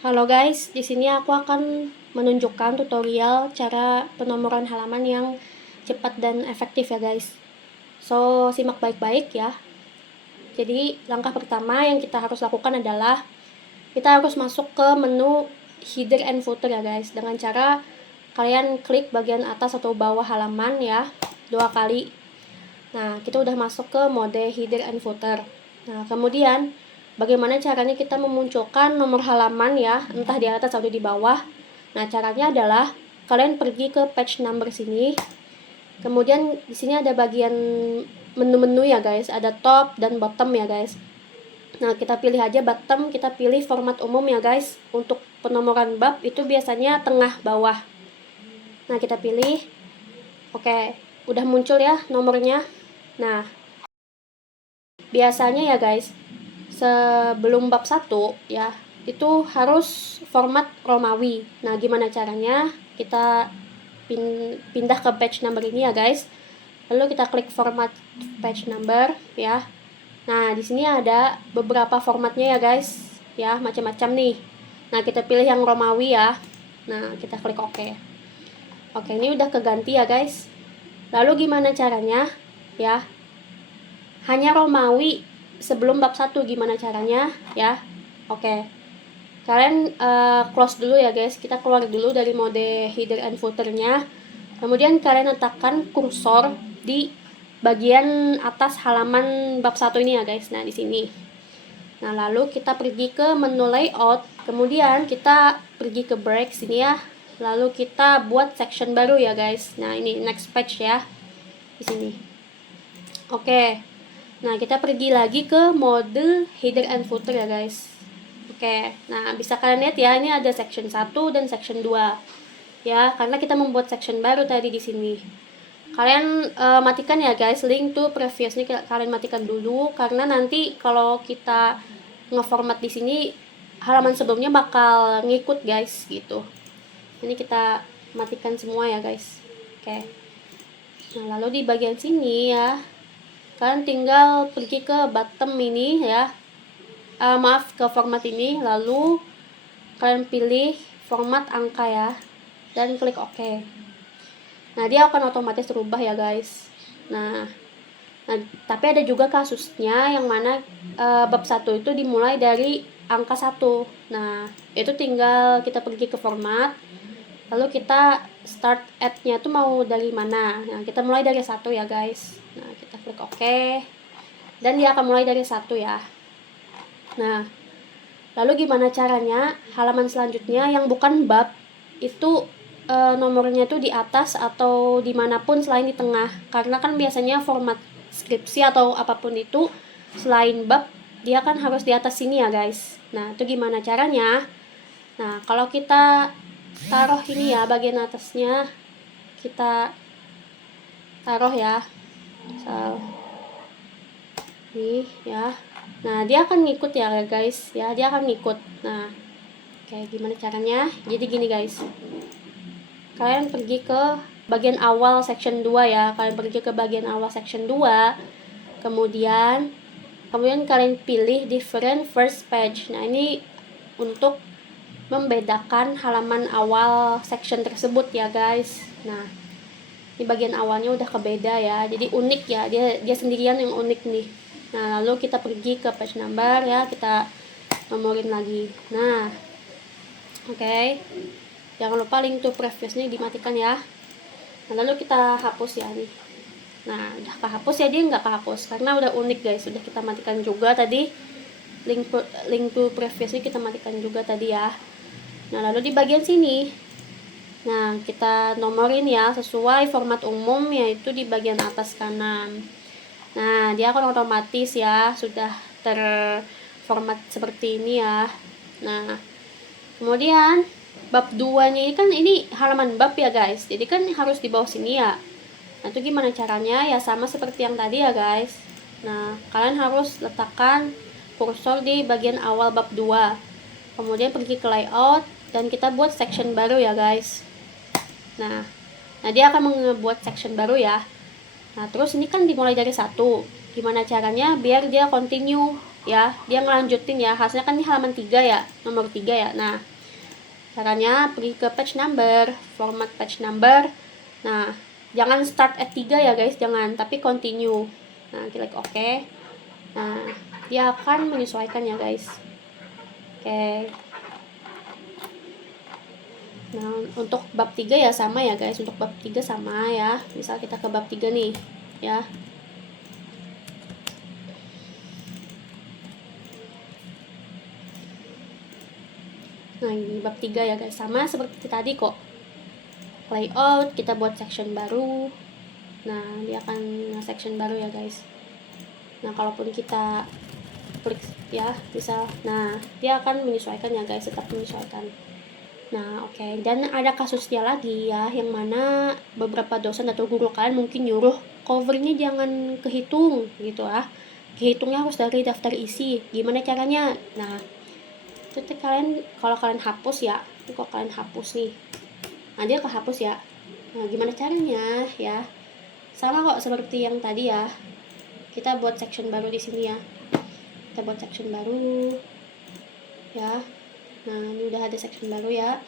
Halo guys, di sini aku akan menunjukkan tutorial cara penomoran halaman yang cepat dan efektif ya guys. So, simak baik-baik ya. Jadi, langkah pertama yang kita harus lakukan adalah kita harus masuk ke menu header and footer ya guys. Dengan cara kalian klik bagian atas atau bawah halaman ya, 2 kali. Nah, kita udah masuk ke mode header and footer. Nah, kemudian bagaimana caranya kita memunculkan nomor halaman ya, entah di atas atau di bawah. Nah, caranya adalah kalian pergi ke page number sini. Kemudian di sini ada bagian menu-menu ya guys, ada top dan bottom ya guys. Nah, kita pilih aja bottom, kita pilih format umum ya guys. Untuk penomoran bab itu biasanya tengah bawah. Nah, kita pilih. Oke, udah muncul ya nomornya. Nah, biasanya ya guys, sebelum bab 1 ya, itu harus format Romawi. Nah, gimana caranya? Kita pindah ke page number ini ya guys. Lalu kita klik format page number ya. Nah, di sini ada beberapa formatnya ya guys. Ya, macam-macam nih. Nah, kita pilih yang Romawi ya. Nah, kita klik OK. Oke, ini udah keganti ya guys. Lalu gimana caranya? Ya, hanya Romawi sebelum bab 1 gimana caranya ya. Oke, kalian close dulu ya guys, kita keluar dulu dari mode header and footernya. Kemudian kalian letakkan kursor di bagian atas halaman bab 1 ini ya guys. Nah, di sini. Nah, lalu kita pergi ke menu layout, kemudian kita pergi ke break sini ya. Lalu kita buat section baru ya guys. Nah, ini next page ya. Di sini. Oke. Nah, kita pergi lagi ke mode header and footer ya guys. Oke. Nah, bisa kalian lihat ya, ini ada section 1 dan section 2. Ya, karena kita membuat section baru tadi di sini. Kalian matikan ya guys, link to previous ini kalian matikan dulu karena nanti kalau kita ngeformat di sini halaman sebelumnya bakal ngikut guys gitu. Ini kita matikan semua ya guys. Oke. Nah, lalu di bagian sini ya, kalian tinggal pergi ke bottom ini ya. Maaf, ke format ini, lalu kalian pilih format angka ya dan klik OK. Nah, dia akan otomatis berubah ya guys. Nah, tapi ada juga kasusnya yang mana bab 1 itu dimulai dari angka 1. Nah, itu tinggal kita pergi ke format, lalu kita start add-nya tuh mau dari mana. Nah, kita mulai dari 1 ya guys. Nah, kita klik OK. Dan dia akan mulai dari 1 ya. Nah, lalu gimana caranya halaman selanjutnya yang bukan bab itu nomornya tuh di atas atau dimanapun selain di tengah. Karena kan biasanya format skripsi atau apapun itu selain bab dia kan harus di atas sini ya guys. Nah, itu gimana caranya? Nah, kalau kita taruh ini ya bagian atasnya, kita taruh ya misal nih ya. Nah, dia akan ngikut ya guys ya, dia akan ngikut. Nah, kayak gimana caranya? Jadi gini guys, kalian pergi ke bagian awal section 2 ya, kalian pergi ke bagian awal section 2, kemudian kalian pilih different first page. Nah, ini untuk membedakan halaman awal section tersebut ya guys. Nah, ini bagian awalnya udah kebeda ya, jadi unik ya, dia sendirian yang unik nih. Nah, lalu kita pergi ke page number ya, kita nomorin lagi. Nah, oke. Jangan lupa link to previous ini dimatikan ya. Nah, lalu kita hapus ya nih. Nah, udah kehapus ya, dia nggak kehapus karena udah unik guys, sudah kita matikan juga tadi. Link to previous ini kita matikan juga tadi ya. Nah, lalu di bagian sini, nah kita nomorin ya sesuai format umum, yaitu di bagian atas kanan. Nah, dia akan otomatis ya sudah terformat seperti ini ya. Nah, kemudian bab 2 nya ini kan ini halaman bab ya guys, jadi kan harus di bawah sini ya. Nah, itu gimana caranya? Ya sama seperti yang tadi ya guys. Nah, kalian harus letakkan kursor di bagian awal bab 2, kemudian pergi ke layout dan kita buat section baru ya guys. Nah, dia akan membuat section baru ya. Nah, terus ini kan dimulai dari 1. Gimana caranya biar dia continue ya, dia ngelanjutin ya. Hasilnya kan di halaman 3 ya, nomor 3 ya. Nah, caranya pergi ke page number, format page number. Nah, jangan start at 3 ya guys, jangan, tapi continue. Nah, klik OK. Nah, dia akan menyesuaikan ya guys. Oke. Nah, untuk bab 3 ya sama ya guys. Untuk bab 3 sama ya. Misal kita ke bab 3 nih, ya. Nah, ini bab 3 ya guys. Sama seperti tadi kok. Layout, kita buat section baru. Nah, dia akan section baru ya guys. Nah, kalaupun kita klik ya, misal, nah, dia akan menyesuaikan ya guys, tetap menyesuaikan. Nah, oke. Dan ada kasusnya lagi ya, yang mana beberapa dosen atau guru kalian mungkin nyuruh covernya jangan kehitung gitu ah. Kehitungnya harus dari daftar isi. Gimana caranya? Nah, itu kalian, kalau kalian hapus ya, ini kok kalian hapus nih. Nah, dia kehapus ya. Nah, gimana caranya ya? Sama kok seperti yang tadi ya. Kita buat section baru di sini ya. Kita buat section baru ya. Nah, ini udah ada section baru ya.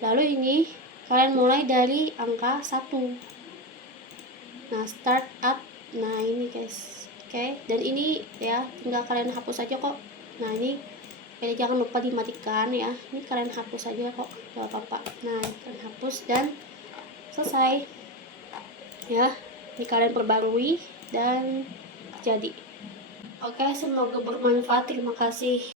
Lalu ini kalian mulai dari angka 1. Nah, start up. Nah, ini guys. Oke, dan ini ya tinggal kalian hapus aja kok. Nah, ini jangan lupa dimatikan ya. Ini kalian hapus aja kok, gak apa-apa. Nah, kalian hapus dan selesai ya. Ini kalian perbarui dan jadi. Oke, semoga bermanfaat. Terima kasih.